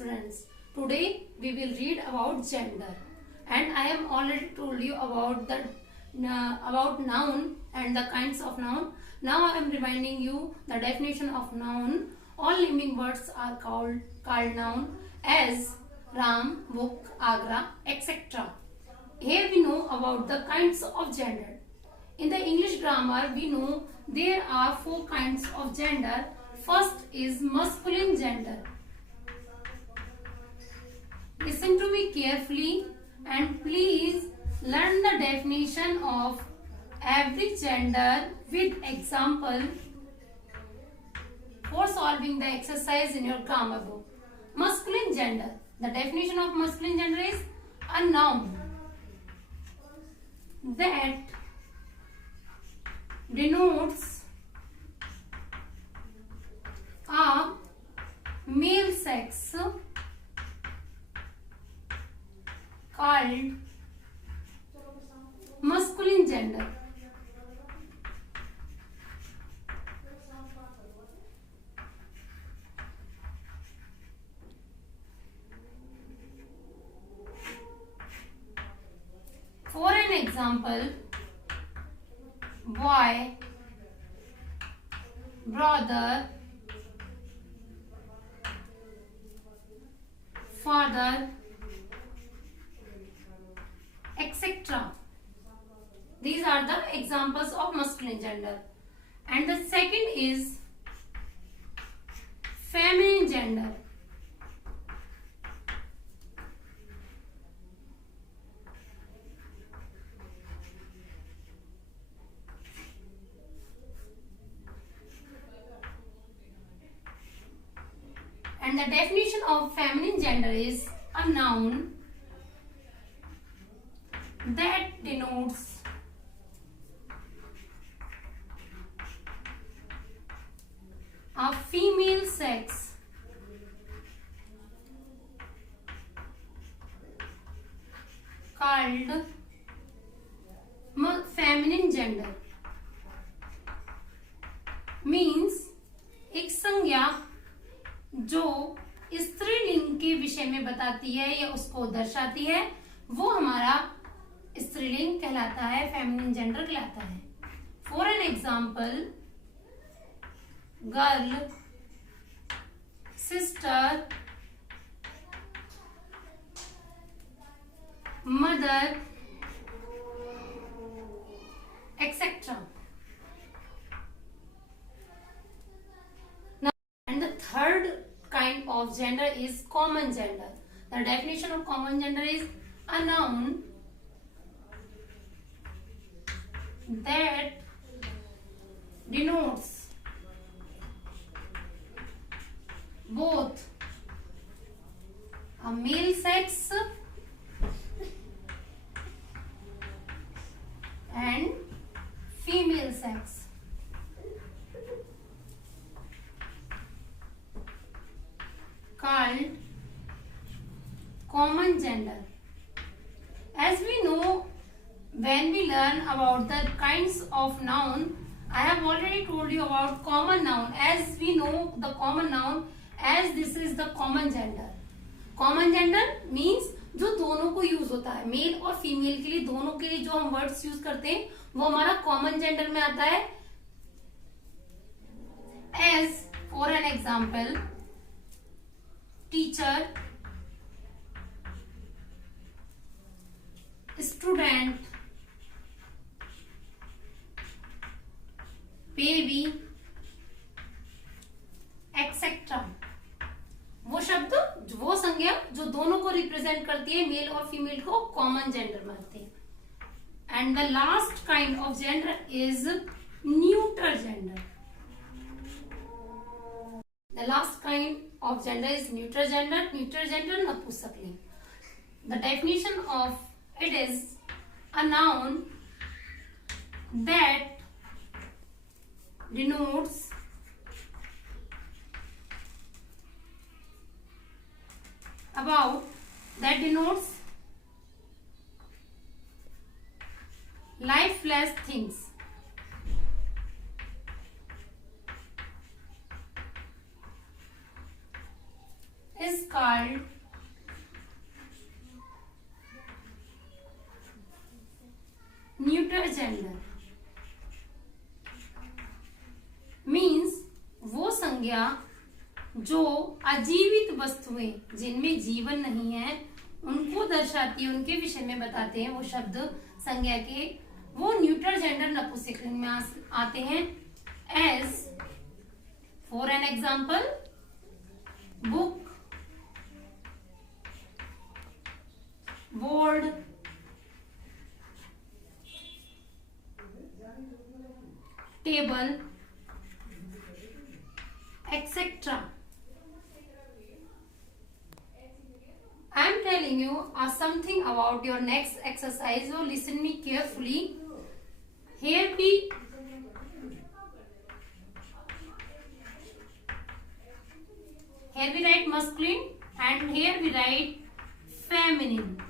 students, today we will read about gender, and I am already told you about the about noun and the kinds of noun. Now I am reminding you the definition of noun. All living words are called noun, as Ram, book, Agra, etc. Here we know about the kinds of gender. In the English grammar, we know there are 4 kinds of gender. First is masculine gender. Listen to me carefully and please learn the definition of every gender with example for solving the exercise in your grammar book. Masculine gender. The definition of masculine gender is a noun that denotes a male sex called masculine gender. For an example, boy, brother, father, etc. These are the examples of masculine gender. And the second is feminine gender. And the definition of feminine gender is a noun that denotes a female sex called feminine gender. Means एक संज्ञा जो स्त्रीलिंग के विषय में बताती है या उसको दर्शाती है वो हमारा स्त्रीलिंग कहलाता है, फेमिनिन जेंडर कहलाता है. For an example, girl, sister, mother, etcetera. And the third kind of gender is common gender. The definition of common gender is a noun that denotes both a male sex and female sex. Called common gender. As we know, when we learn about the kinds of noun, I have already told you about common noun. As we know the common noun, as this is the common gender. Common gender means जो दोनों को use होता है, mail और female के लिए, दोनों के लिए जो हम वर्ड्स यूज करते हैं वो हमारा कॉमन जेंडर में आता है. As for an example, teacher, student, baby, etcetera. वो शब्द, वो संज्ञा जो दोनों को रिप्रेजेंट करती है, मेल और फीमेल को, कॉमन जेंडर में आते हैं. And the last kind of gender is neutral gender. The last kind of gender is neutral gender. Neutral gender napusakling. The definition of it is a noun that denotes lifeless things. Is called neuter gender. Means वो संज्ञा जो अजीवित वस्तुएं जिनमें जीवन नहीं है उनको दर्शाती है, उनके विषय में बताते हैं वो शब्द संज्ञा के, वो न्यूट्रल जेंडर नपुंसकलिंग में आते हैं. As for an example book, board, table, etc. I am telling you something about your next exercise. So listen me carefully. Here we write masculine and here we write feminine.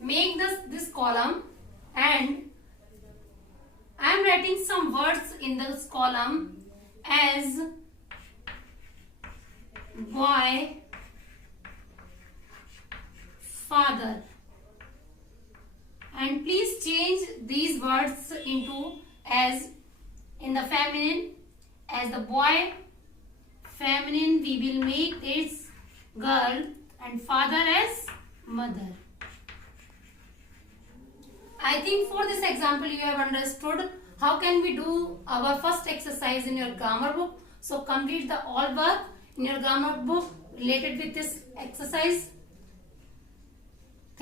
Make this column and I am writing some words in this column as boy, father, and please change these words into as in the feminine, as the boy, feminine we will make its girl, and father as mother. I think for this example you have understood how can we do our first exercise in your grammar book. So complete the all work in your grammar book related with this exercise.